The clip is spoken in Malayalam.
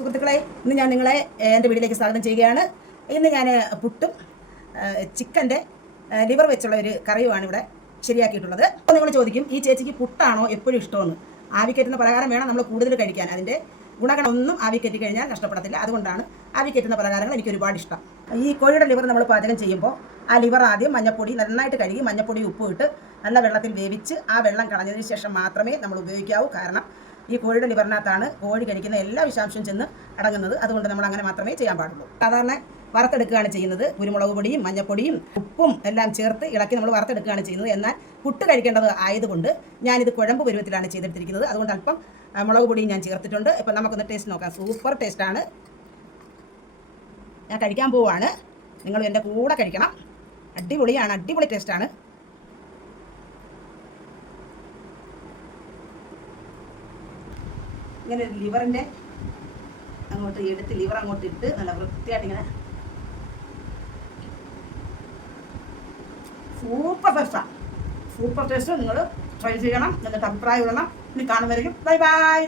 സുഹൃത്തുക്കളെ, ഇന്ന് ഞാൻ നിങ്ങളെ എൻ്റെ വീട്ടിലേക്ക് സ്വാഗതം ചെയ്യുകയാണ്. ഇന്ന് ഞാൻ പുട്ടും ചിക്കൻ്റെ ലിവർ വെച്ചുള്ള ഒരു കറിയുമാണ് ഇവിടെ ശരിയാക്കിയിട്ടുള്ളത്. അപ്പോൾ നിങ്ങൾ ചോദിക്കും, ഈ ചേച്ചിക്ക് പുട്ടാണോ എപ്പോഴും ഇഷ്ടമെന്ന്? ആവിക്കറ്റുന്ന പലഹാരം വേണം നമ്മൾ കൂടുതൽ കഴിക്കാൻ. അതിൻ്റെ ഗുണങ്ങളൊന്നും ആവിക്കറ്റി കഴിഞ്ഞാൽ നഷ്ടപ്പെടത്തില്ല. അതുകൊണ്ടാണ് ആവിക്കറ്റുന്ന പലഹാരങ്ങൾ എനിക്ക് ഒരുപാട് ഇഷ്ടം. ഈ കോഴിയുടെ ലിവർ നമ്മൾ പാചകം ചെയ്യുമ്പോൾ ആ ലിവർ ആദ്യം മഞ്ഞപ്പൊടി നന്നായിട്ട് കഴുകി മഞ്ഞപ്പൊടി ഉപ്പ് ഇട്ട് നല്ല വെള്ളത്തിൽ വേവിച്ച് ആ വെള്ളം കളഞ്ഞതിന് ശേഷം മാത്രമേ നമ്മൾ ഉപയോഗിക്കാവൂ. കാരണം ഈ കോഴിയുടെ ലിവറിനകത്താണ് കോഴി കഴിക്കുന്ന എല്ലാ വിഷാംശവും ചെന്ന് അടങ്ങുന്നത്. അതുകൊണ്ട് നമ്മൾ അങ്ങനെ മാത്രമേ ചെയ്യാൻ പാടുള്ളൂ. സാധാരണ വറുത്തെടുക്കുകയാണ് ചെയ്യുന്നത്. കുരുമുളക് പൊടിയും മഞ്ഞപ്പൊടിയും ഉപ്പും എല്ലാം ചേർത്ത് ഇളക്കി നമ്മൾ വറുത്തെടുക്കുകയാണ് ചെയ്യുന്നത്. എന്നാൽ പുട്ട് കഴിക്കേണ്ടത് ആയതുകൊണ്ട് ഞാനിത് കുഴമ്പ് പരുവത്തിലാണ് ചെയ്തെടുത്തിരിക്കുന്നത്. അതുകൊണ്ട് അല്പം മുളക് പൊടിയും ഞാൻ ചേർത്തിട്ടുണ്ട്. ഇപ്പം നമുക്കൊന്ന് ടേസ്റ്റ് നോക്കാം. സൂപ്പർ ടേസ്റ്റാണ്. ഞാൻ കഴിക്കാൻ പോവുകയാണ്. നിങ്ങൾ എൻ്റെ കൂടെ കഴിക്കണം. അടിപൊളിയാണ്, അടിപൊളി ടേസ്റ്റാണ്. ഇങ്ങനെ ലിവറിൻ്റെ അങ്ങോട്ട് എടുത്ത് ലിവർ അങ്ങോട്ട് ഇട്ട് നല്ല വൃത്തിയായിട്ട് ഇങ്ങനെ സൂപ്പർ ടേസ്റ്റാണ്. Super taste. നിങ്ങൾ ട്രൈ ചെയ്യണം. എന്നിട്ട് അഭിപ്രായം ഇടണം. ഇനി കാണുന്നവരെയും ബൈ ബൈ.